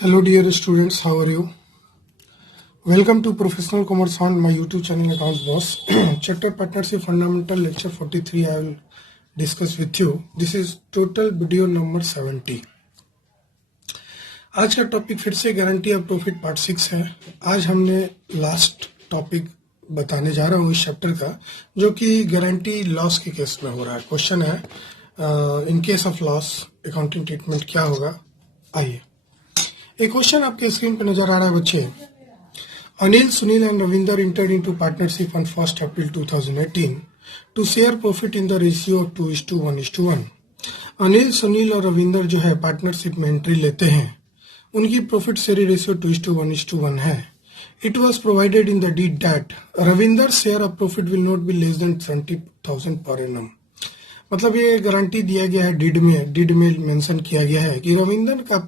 Hello dear students, how are you? Welcome to Professional Commerce on my YouTube channel Accounts Boss. Chapter Partnership Fundamental Lecture 43 I will discuss with you. This is total video number 70. आज का topic फिर से guarantee of profit part 6 है. आज हमने last topic बताने जा रहा हूँ इस चैप्टर का, जो कि गारंटी लॉस के केस में हो रहा है. क्वेश्चन है in case of loss accounting treatment क्या होगा. आइए, एक क्वेश्चन आपके स्क्रीन पे नजर आ रहा है बच्चे. Anil, Sunil and Ravinder entered into partnership on 1st April 2018 to share profit in the ratio 2:1:1. Anil, Sunil और रविंदर जो है पार्टनरशिप में एंट्री लेते हैं. उनकी प्रॉफिट शेयरिंग रेशियो 2:1:1 है. It was provided in the deed that Ravinder's share of profit will not be less than 20,000 per annum. मतलब ये गारंटी दिया गया है डीड में मेंशन किया गया है कि रविंदर का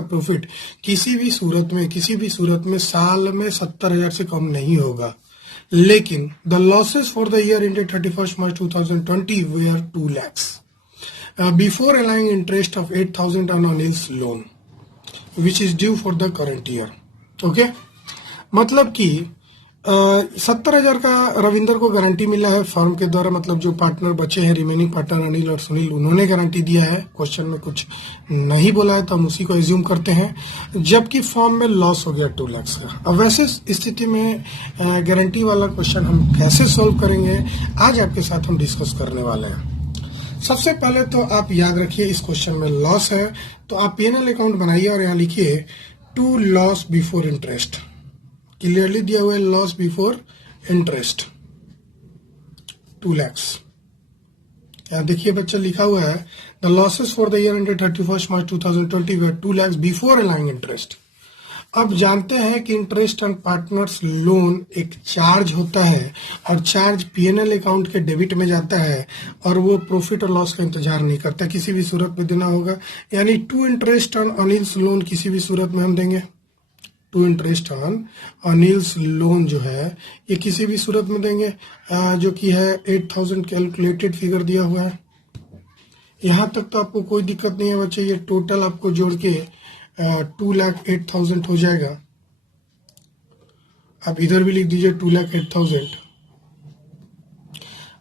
प्रॉफिट किसी भी सूरत में साल में 70,000 से कम नहीं होगा. लेकिन the losses for the year ended 31 March 2020 where 2 lakhs before allowing interest of 8,000 on Anil's loan which is due for the current year. Okay, मतलब कि 70,000 का रविंदर को गारंटी मिला है फर्म के द्वारा. मतलब जो पार्टनर बचे हैं, रिमेनिंग पार्टनर अनिल और सुनील, उन्होंने गारंटी दिया है. क्वेश्चन में कुछ नहीं बोला है तो हम उसी को एज्यूम करते हैं. जबकि फर्म में लॉस हो गया 2 लाख का. अब वैसे स्थिति में गारंटी वाला क्वेश्चन हम कैसे सोल्व करेंगे, आज आपके साथ हम डिस्कस करने वाले हैं. सबसे पहले तो आप याद रखिए, इस क्वेश्चन में लॉस है तो आप P&L अकाउंट बनाइए और यहाँ लिखिए to loss before interest. Clearly दिया हुआ है लॉस बिफोर इंटरेस्ट 2 lakhs. यहाँ देखिए बच्चा लिखा हुआ है the losses for the year ended 31 March 2020 way 2 lakhs before allowing interest. अब जानते हैं कि इंटरेस्ट ऑन पार्टनर्स लोन एक चार्ज होता है और चार्ज P&L अकाउंट के डेबिट में जाता है और वो प्रॉफिट और लॉस का इंतजार नहीं करता, किसी भी सूरत में देना होगा. यानी to interest on Anil's loan किसी भी सूरत में हम देंगे. To interest on Anil's loan जो है ये किसी भी सूरत में देंगे, जो कि है 8,000 कैलकुलेटेड फिगर दिया हुआ है. यहाँ तक तो आपको कोई दिक्कत नहीं है बच्चे. ये टोटल आपको जोड़ के 2,08,000 हो जाएगा. आप इधर भी लिख दीजिए 2,08,000.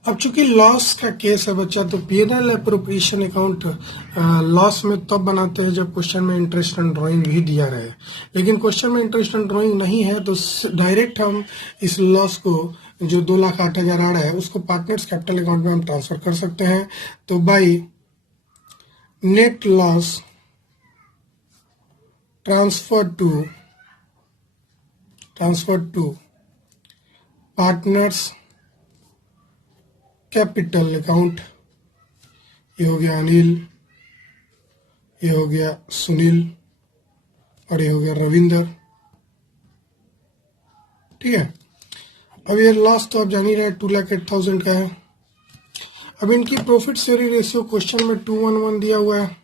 अब चूंकि लॉस का केस है बच्चा, तो P&L एप्रोप्रिएशन अकाउंट लॉस में तब बनाते हैं जब क्वेश्चन में इंटरेस्ट एंड ड्राइंग भी दिया रहे. लेकिन क्वेश्चन में इंटरेस्ट एंड ड्राइंग नहीं है तो डायरेक्ट हम इस लॉस को, जो 2,08,000 आ रहा है, उसको पार्टनर्स कैपिटल अकाउंट में हम ट्रांसफर कर सकते हैं. तो by net loss transfer to partners capital account, ये हो गया अनिल, ये हो गया सुनील और ये हो गया रविंदर. ठीक है. अब ये लॉस तो आप जान ही रहे 2,08,000 का है. अब इनकी प्रॉफिट शेयरिंग रेशियो क्वेश्चन में 2:1 दिया हुआ है.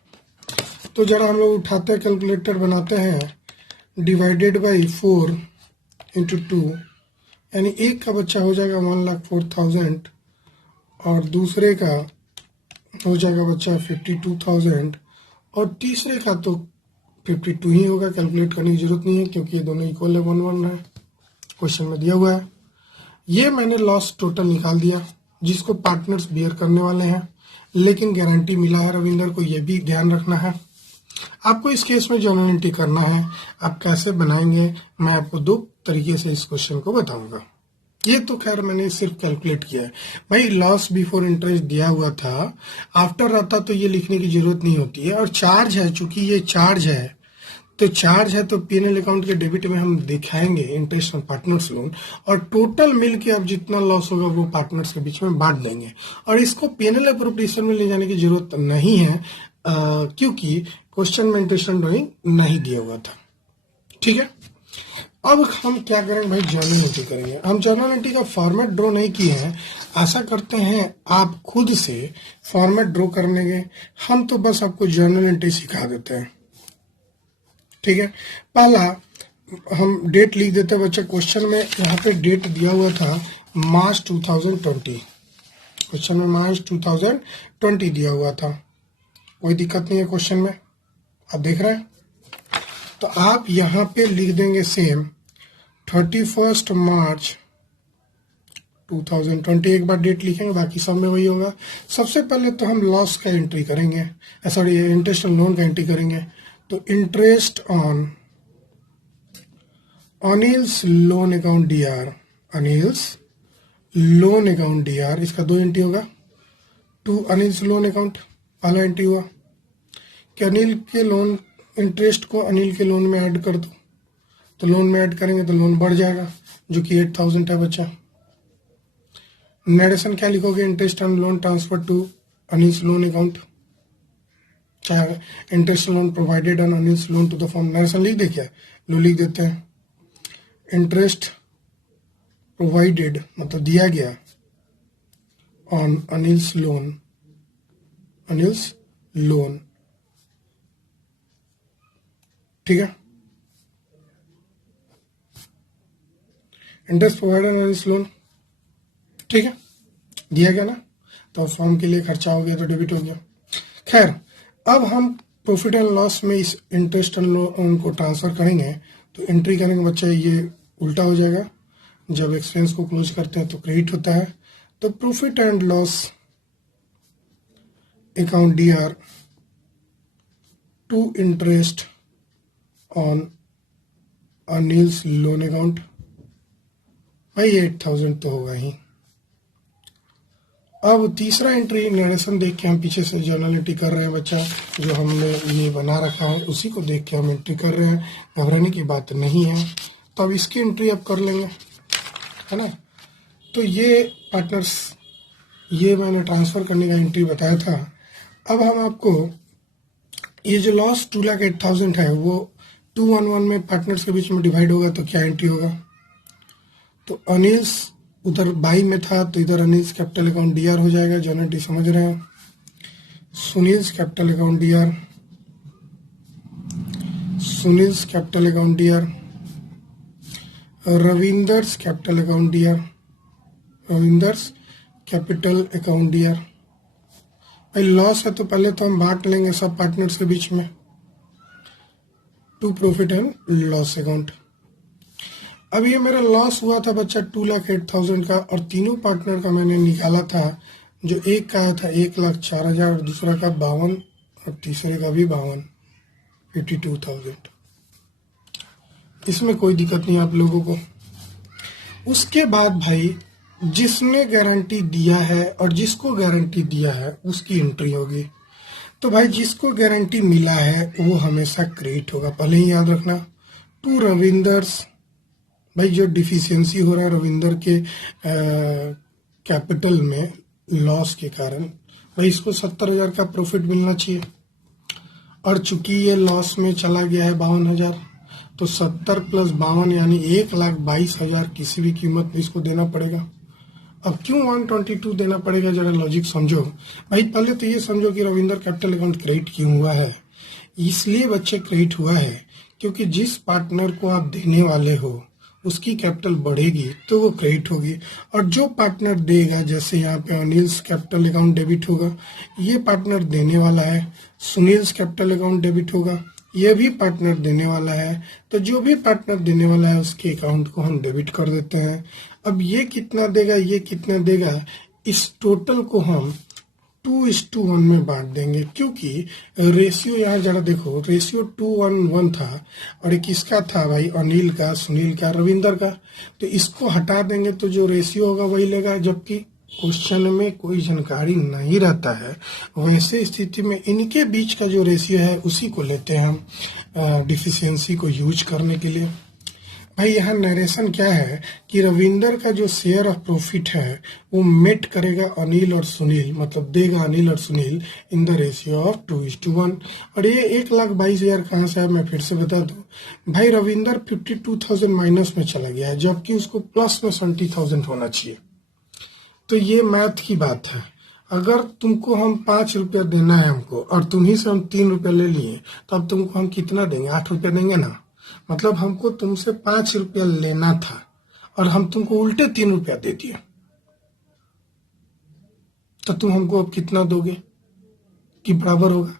तो जरा हम लोग उठाते हैं, कैलकुलेटर बनाते हैं, डिवाइडेड बाई 4 इंटू 2, यानी एक का बच्चा हो जाएगा 1,04,000 और दूसरे का हो जाएगा बच्चा 52,000 और तीसरे का तो 52 ही होगा. कैलकुलेट करने की जरूरत नहीं है क्योंकि ये दोनों इक्वल है, 1:1 है, क्वेश्चन में दिया हुआ है. ये मैंने लॉस टोटल निकाल दिया जिसको पार्टनर्स बियर करने वाले हैं, लेकिन गारंटी मिला है रविंदर को, ये भी ध्यान रखना है. आपको इस केस में जर्नल एंट्री करना है. आप कैसे बनाएंगे मैं आपको 2 तरीके से इस क्वेश्चन को बताऊंगा. ये तो खैर मैंने सिर्फ कैलकुलेट किया है भाई. लॉस बिफोर इंटरेस्ट दिया हुआ था, आफ्टर रहता तो ये लिखने की जरूरत नहीं होती है. और चार्ज है, चूंकि ये चार्ज है तो P&L अकाउंट के डेबिट में हम दिखाएंगे इंटरेस्ट ऑन पार्टनर्स लोन, और टोटल मिल के अब जितना लॉस होगा वो पार्टनर्स के बीच में बांट देंगे. और इसको P&L एप्रोप्रिएशन में ले जाने की जरूरत नहीं है क्योंकि क्वेश्चन में इंटरेस्ट ऑन ड्राइंग नहीं दिया हुआ था. ठीक है. अब हम क्या करेंगे भाई, जर्नल एंट्री करेंगे. हम जर्नल एंट्री का फॉर्मेट ड्रॉ नहीं किए हैं, आशा करते हैं आप खुद से फॉर्मेट ड्रॉ कर लेंगे. हम तो बस आपको जर्नल एंट्री सिखा देते हैं. ठीक है. पहला हम डेट लिख देते हैं बच्चा. क्वेश्चन में यहाँ पे डेट दिया हुआ था मार्च 2020. क्वेश्चन में मार्च 2020 दिया हुआ था. कोई दिक्कत नहीं है क्वेश्चन में, आप देख रहे हैं. तो आप यहाँ पे लिख देंगे सेम 31 मार्च 2020, एक बार डेट लिखेंगे, बाकी सब में वही होगा। सबसे पहले तो हम लॉस का एंट्री करेंगे, सॉरी इंटरेस्ट ऑन लोन का एंट्री करेंगे। तो interest on Anil's loan account DR, Anil's loan account DR, इसका 2 एंट्री होगा। टू अनिल्स लोन अकाउंट, पहला एंट्री हुआ कि अनिल के लोन इंटरेस्ट को अनिल के लोन में ऐड कर दो, तो लोन में ऐड करेंगे तो लोन बढ़ जाएगा, जो कि 8000 है बच्चा। नरेशन क्या लिखोगे? Interest on loan transfer to Anil's loan account, चाहे interest loan provided on Anil's loan to the form. Narration लिख दे, क्या लो लिख देते हैं। इंटरेस्ट प्रोवाइडेड मतलब दिया गया on Anil's loan, Anil's loan, ठीक है। Interest provided on Anil's loan, ठीक है, दिया गया ना, तो फॉर्म के लिए खर्चा हो गया तो डेबिट हो गया। खैर, अब हम प्रॉफिट एंड लॉस में इस इंटरेस्ट एंड लोन को ट्रांसफर करेंगे, तो एंट्री करेंगे बच्चा, ये उल्टा हो जाएगा। जब एक्सपेंस को क्लोज करते हैं तो क्रेडिट होता है। तो profit and loss account DR to interest on Anil's loan account, भाई 8000 तो होगा ही। अब तीसरा एंट्री नरेशन देख के हम पीछे से जर्नलिटी कर रहे हैं बच्चा, जो हमने ये बना रखा है उसी को देख के हम एंट्री कर रहे हैं, घबराने की बात नहीं है। तो अब इसकी एंट्री अब कर लेंगे, है ना। तो ये पार्टनर्स, ये मैंने ट्रांसफर करने का एंट्री बताया था। अब हम आपको ये जो लॉस 2,08,000 है वो 211 में पार्टनर्स के बीच में डिवाइड होगा, तो क्या एंट्री होगा? तो अनिल्स उधर बाई में था, तो इधर अनिल्स कैपिटल अकाउंट DR हो जाएगा, जर्नलिटी समझ रहे हैं। Sunil's capital account DR, Sunil's capital account DR, Ravinder's capital account DR, Ravinder's capital account DR। भाई लॉस है तो पहले तो हम बांट लेंगे सब पार्टनर्स के बीच में, to profit and loss account. अब ये मेरा लॉस हुआ था बच्चा 2,08,000 का, और तीनों पार्टनर का मैंने निकाला था। जो एक का आया था 1,04,000, दूसरा का 52 और तीसरे का भी 52, 52,000। इसमें कोई दिक्कत नहीं आप लोगों को। उसके बाद भाई जिसने गारंटी दिया है और जिसको गारंटी दिया है उसकी एंट्री होगी। तो भाई जिसको गारंटी मिला है वो हमेशा क्रेडिट होगा, पहले ही याद रखना। टू रविंदर्स, भाई जो डिफिशियंसी हो रहा है रविंदर के कैपिटल में लॉस के कारण, भाई इसको 70,000 का प्रॉफिट मिलना चाहिए, और चूंकि ये लॉस में चला गया है 52,000, तो 70 प्लस 52 यानी 1,22,000 किसी भी कीमत में इसको देना पड़ेगा। अब क्यों 122 देना पड़ेगा, जरा लॉजिक समझो भाई। पहले तो ये समझो कि रविंदर कैपिटल अकाउंट क्रेडिट क्यों हुआ है। इसलिए बच्चे क्रेडिट हुआ है क्योंकि जिस पार्टनर को आप देने वाले हो उसकी कैपिटल बढ़ेगी तो वो क्रेडिट होगी, और जो पार्टनर देगा, जैसे यहाँ पे अनिल्स कैपिटल अकाउंट डेबिट होगा, ये पार्टनर देने वाला है। सुनील्स कैपिटल अकाउंट डेबिट होगा, ये भी पार्टनर देने वाला है। तो जो भी पार्टनर देने वाला है उसके अकाउंट को हम डेबिट कर देते हैं। अब ये कितना देगा, ये कितना देगा, इस टोटल को हम 2:1 में बांट देंगे, क्योंकि रेशियो यहाँ जरा देखो, रेशियो 2:1 था, और एक इसका था भाई अनिल का, सुनील का, रविंदर का। तो इसको हटा देंगे तो जो रेशियो होगा वही लेगा, जबकि क्वेश्चन में कोई जानकारी नहीं रहता है। वैसे स्थिति में इनके बीच का जो रेशियो है उसी को लेते हैं हम डिफिशियंसी को यूज करने के लिए। भाई यहाँ नरेशन क्या है कि रविंदर का जो शेयर ऑफ प्रॉफिट है वो मेट करेगा अनिल और सुनील, मतलब देगा अनिल और Sunil in the ratio of 2:1। और ये 1,22,000 कहाँ से है मैं फिर से बता दूं। भाई रविंदर 52,000 माइनस में चला गया है, जबकि उसको प्लस में 70,000 होना चाहिए। तो ये मैथ की बात है। अगर तुमको हम 5 रुपया देना है हमको, और तुम्ही से हम 3 रुपया ले लिए, तो अब तुमको हम कितना देंगे? 8 रुपया देंगे ना। मतलब हमको तुमसे 5 रुपया लेना था और हम तुमको उल्टे 3 रुपया दे दिए, तो तुम हमको अब कितना दोगे कि बराबर होगा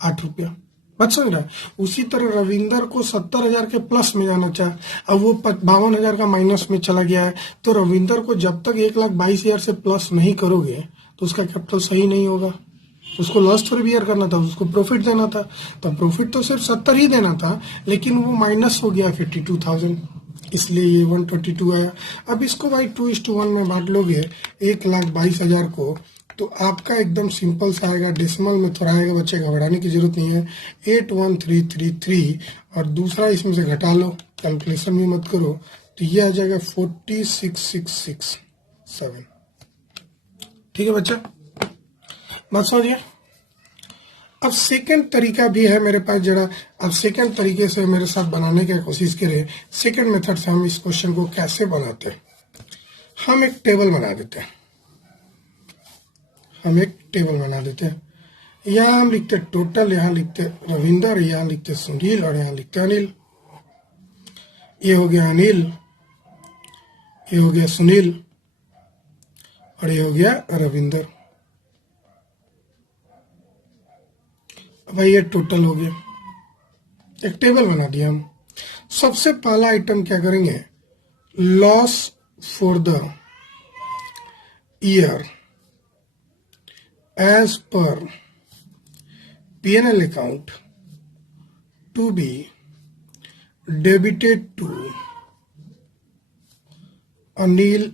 8 रुपया? बात समझ रहा है। उसी तरह रविंदर को 70,000 के प्लस में जाना चाहे, अब वो 52,000 का माइनस में चला गया है, तो रविंदर को जब तक 1,22,000 से प्लस नहीं करोगे तो उसका कैपिटल सही नहीं होगा। उसको लॉस थोड़ी बियर करना था, उसको प्रॉफिट देना था, तो प्रॉफिट तो सिर्फ 70 ही देना था, लेकिन वो माइनस हो गया 52,000, इसलिए ये 122 आया। अब इसको भाई 2:1 में बांट लोगे 1,22,000 को, तो आपका एकदम सिंपल सा आएगा, डेसिमल में थोड़ा आएगा बच्चे, घबराने की जरूरत नहीं है। 81333 और दूसरा इसमें से घटा लो, कैलकुलेशन भी मत करो, तो ये आ जाएगा 46,667। ठीक है बच्चा, बात समझिए। अब सेकंड तरीका भी है मेरे पास, जरा अब सेकंड तरीके से मेरे साथ बनाने की कोशिश करें। सेकंड मेथड से हम इस क्वेश्चन को कैसे बनाते हैं, हम एक टेबल बना देते हैं, यहाँ हम लिखते टोटल, यहाँ लिखते रविंदर, यहाँ लिखते सुनील और यहाँ लिखते अनिल। ये हो गया अनिल, ये हो गया सुनील और ये हो गया रविंदर। भाई ये टोटल हो गया, एक टेबल बना दिया हम। सबसे पहला आइटम क्या करेंगे, loss for the year as per P&L account to be debited to Anil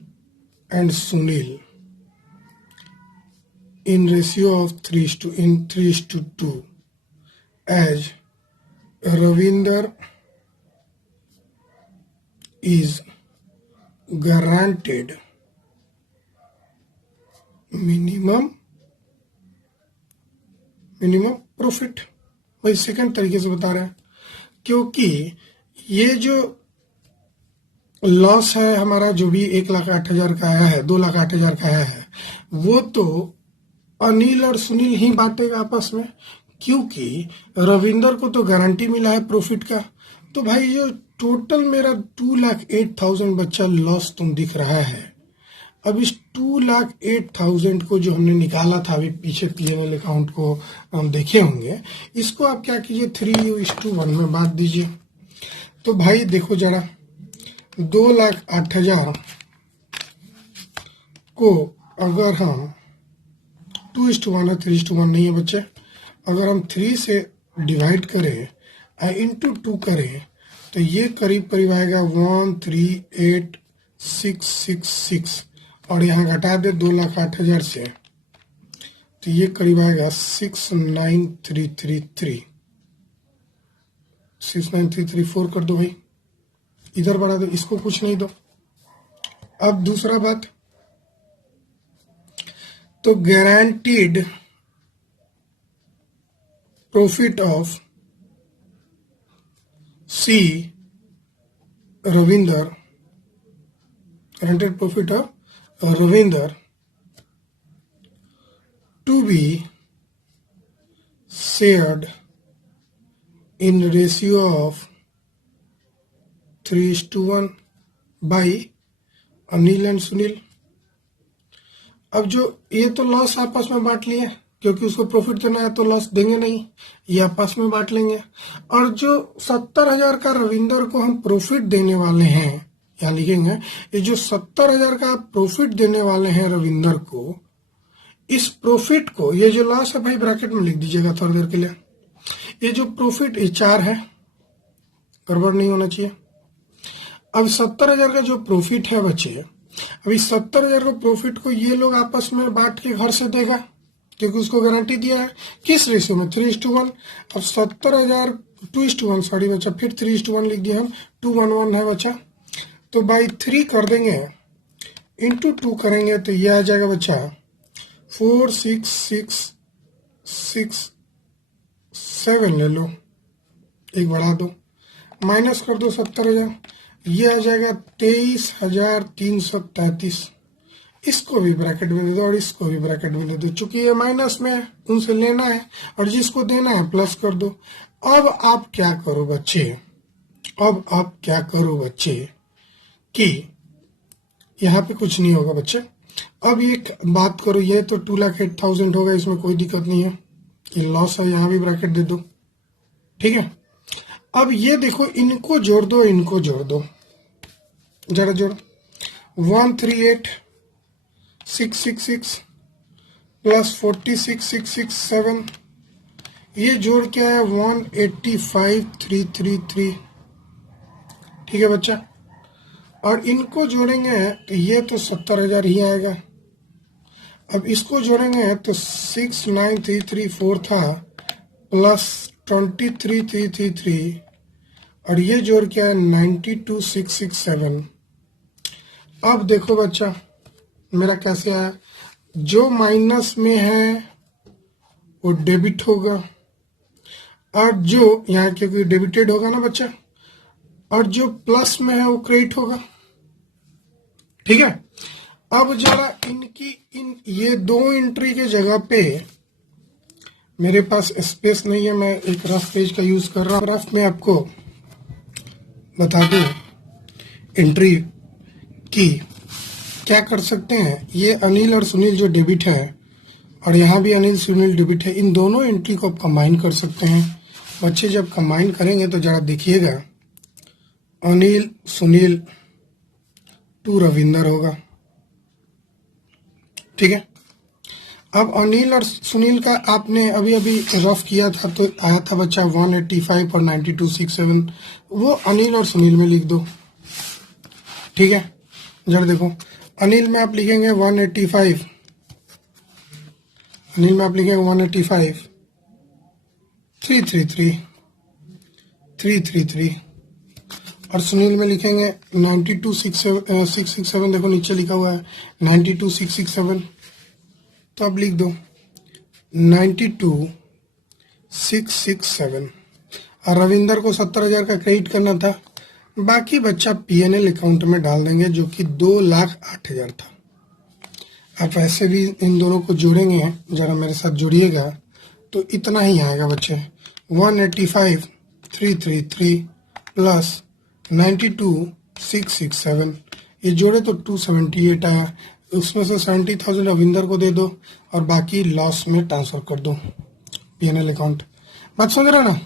and Sunil in ratio of 3:2 as Ravinder is guaranteed minimum profit. वही सेकंड तरीके से बता रहे हैं, क्योंकि ये जो लॉस है हमारा, जो भी 1,08,000 का आया है, 2,08,000 का आया है, वो तो अनिल और सुनील ही बांटेगा आपस में, क्योंकि रविंदर को तो गारंटी मिला है प्रॉफिट का। तो भाई जो टोटल मेरा 2,08,000 बच्चा लॉस तुम दिख रहा है, अब इस 2,08,000 को जो हमने निकाला था अभी पीछे P&L अकाउंट को हम देखे होंगे, इसको आप क्या कीजिए 3:1 में बांट दीजिए। तो भाई देखो जरा, 2,08,000 को अगर हम 2:1 है, 3:1 नहीं है बच्चे, अगर हम 3 से डिवाइड करें इंटू 2 करें तो ये करीब करीब आएगा 138,666 और यहाँ घटा दे 2,08,000 से, तो ये करीब आएगा 69,333। 69,334 कर दो भाई, इधर बढ़ा दो, इसको कुछ नहीं दो। अब दूसरा बात, तो guaranteed profit of C Ravinder, guaranteed profit of Ravinder to be shared in ratio of 3:1 by Anil and Sunil। अब जो ये तो लॉस आपस में बांट लिए, क्योंकि उसको प्रॉफिट देना है तो लॉस देंगे नहीं, ये आपस में बांट लेंगे। और जो 70,000 का रविंदर को हम प्रॉफिट देने वाले हैं, यहाँ लिखेंगे ये जो 70,000 का प्रॉफिट देने वाले हैं रविंदर को, इस प्रॉफिट को, ये जो लॉस है भाई ब्रैकेट में लिख दीजिएगा थोड़ी देर के लिए, ये जो प्रॉफिट ये 4 है, गड़बड़ नहीं होना चाहिए। अब 70,000 का जो प्रॉफिट है बच्चे, अभी 70,000 का प्रॉफिट को ये लोग आपस में बांट के घर से देगा, क्योंकि उसको गारंटी दिया है किस रेशियो में, 3:1। अब 70,000 2:1 सॉरी बच्चा, फिर 3:1 लिख दिया हम, 211 है बच्चा, तो बाई 3 कर देंगे, इंटू 2 करेंगे तो ये आ जाएगा बच्चा 4,6,6,7 ले लो, एक बढ़ा दो, माइनस कर दो 70,000, ये आ जाएगा 23,333। इसको भी ब्रैकेट में दे दो और इसको भी ब्रैकेट में दे दो, चूंकि ये माइनस में है, उनसे लेना है और जिसको देना है प्लस कर दो। अब आप क्या करो बच्चे, कि यहाँ पे कुछ नहीं होगा बच्चे। अब एक बात करो, ये तो 2,08,000 होगा, इसमें कोई दिक्कत नहीं है, ये लॉस है, यहाँ भी ब्रैकेट दे दो, ठीक है। अब ये देखो, इनको जोड़ दो, इनको जोड़ दो, जरा जोड़ो। 138666 प्लस 46667, ये जोड़ क्या है 185333। ठीक है बच्चा। और इनको जोड़ेंगे तो ये तो 70,000 ही आएगा। अब इसको जोड़ेंगे तो 69334 था प्लस 23333, और ये जोड़ क्या है 92667। अब देखो बच्चा मेरा कैसे आया, जो माइनस में है वो डेबिट होगा, और जो यहाँ क्योंकि डेबिटेड होगा ना बच्चा, और जो प्लस में है वो क्रेडिट होगा। ठीक है। अब जरा ये दो एंट्री के जगह पे मेरे पास स्पेस नहीं है, मैं एक रफ पेज का यूज कर रहा हूँ। रफ में आपको बता दूं एंट्री की क्या कर सकते हैं। ये अनिल और सुनील जो डेबिट है, और यहाँ भी अनिल सुनील डेबिट है, इन दोनों एंट्री को आप कंबाइन कर सकते हैं। बच्चे जब कंबाइन करेंगे तो जरा देखिएगा, अनिल सुनील टू रविंदर होगा। ठीक है। अब अनिल और सुनील का आपने अभी अभी रफ किया था तो आया था बच्चा 185 और 9267, वो अनिल और सुनील में लिख दो। ठीक है। जरा देखो, अनिल में आप लिखेंगे 185, अनिल में आप लिखेंगे 185 333 333, और सुनील में लिखेंगे 92667, देखो नीचे लिखा हुआ है 92667, तो आप लिख दो 92667। और रविंदर को 70,000 का क्रेडिट करना था, बाकी बच्चा पीएनएल अकाउंट में डाल देंगे जो कि 2,08,000 था। आप ऐसे भी इन दोनों को जोड़ेंगे, जरा मेरे साथ जुड़िएगा, तो इतना ही आएगा बच्चे 185,333 प्लस 92,667, ये जोड़े तो 278 आया। उसमें से 70,000 रविंदर को दे दो और बाकी लॉस में ट्रांसफर कर दो पीएनएल अकाउंट। बात समझ रहे ना।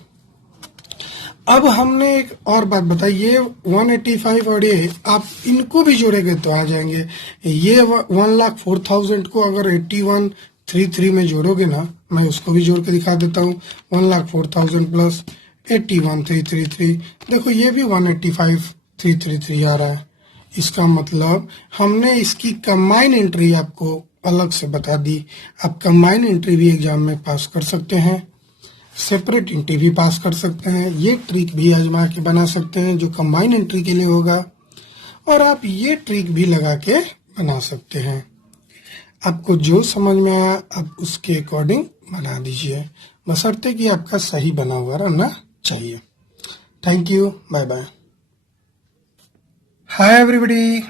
अब हमने एक और बात बताई, ये 185 और ये आप इनको भी जोड़ेंगे तो आ जाएंगे। ये 1,04,000 को अगर 8133 में जोड़ोगे ना, मैं उसको भी जोड़ के दिखा देता हूँ। 1,04,000 प्लस 81,333, देखो ये भी 185,333 आ रहा है। इसका मतलब हमने इसकी कंबाइन एंट्री आपको अलग से बता दी। आप कंबाइन एंट्री भी एग्जाम में पास कर सकते हैं, सेपरेट एंट्री भी पास कर सकते हैं। ये ट्रिक भी आजमा के बना सकते हैं जो कंबाइन एंट्री के लिए होगा, और आप ये ट्रिक भी लगा के बना सकते हैं। आपको जो समझ में आया आप उसके अकॉर्डिंग बना दीजिए, बशर्ते कि आपका सही बना हुआ रहना चाहिए। Thank you, bye bye. Hi everybody,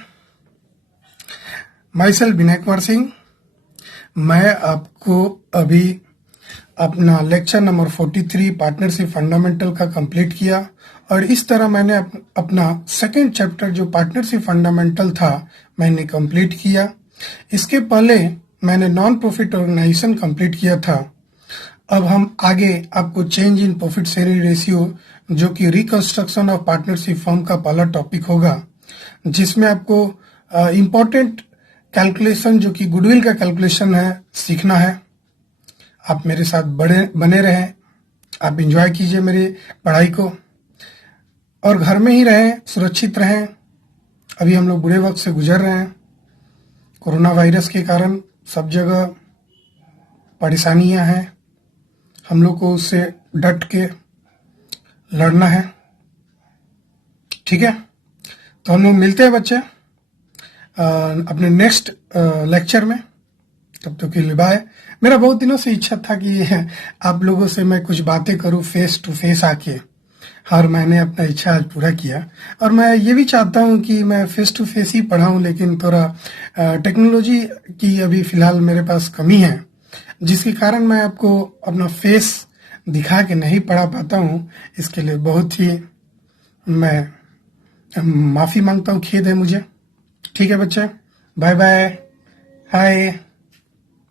myself Vinay Kumar Singh. मैं आपको अभी अपना लेक्चर नंबर 43 पार्टनरशिप फंडामेंटल का कंप्लीट किया, और इस तरह मैंने अपना सेकंड चैप्टर जो पार्टनरशिप फंडामेंटल था मैंने कंप्लीट किया। इसके पहले मैंने नॉन प्रॉफिट ऑर्गेनाइजेशन कंप्लीट किया था। अब हम आगे आपको change in profit sharing ratio जो कि रिकंस्ट्रक्शन ऑफ पार्टनरशिप फर्म का पहला टॉपिक होगा, जिसमें आपको इम्पोर्टेंट कैलकुलेशन जो कि गुडविल का कैलकुलेशन है सीखना है। आप मेरे साथ बने रहें, आप एंजॉय कीजिए मेरी पढ़ाई को, और घर में ही रहें, सुरक्षित रहें। अभी हम लोग बुरे वक्त से गुजर रहे हैं, कोरोना वायरस के कारण सब जगह परेशानियां हैं। हम लोग को उससे डट के लड़ना है। ठीक है, तो हम लोग मिलते हैं बच्चे अपने नेक्स्ट लेक्चर में। तब तक के लिए बाय। मेरा बहुत दिनों से इच्छा था कि आप लोगों से मैं कुछ बातें करूं फेस टू फेस आके, और मैंने अपना इच्छा आज पूरा किया। और मैं ये भी चाहता हूं कि मैं फेस टू फेस ही पढ़ाऊं, लेकिन थोड़ा टेक्नोलॉजी की अभी फिलहाल मेरे पास कमी है, जिसके कारण मैं आपको अपना फेस दिखा के नहीं पढ़ा पाता हूं। इसके लिए बहुत ही मैं माफी मांगता हूं, खेद है मुझे। ठीक है बच्चे, बाय बाय, हाय।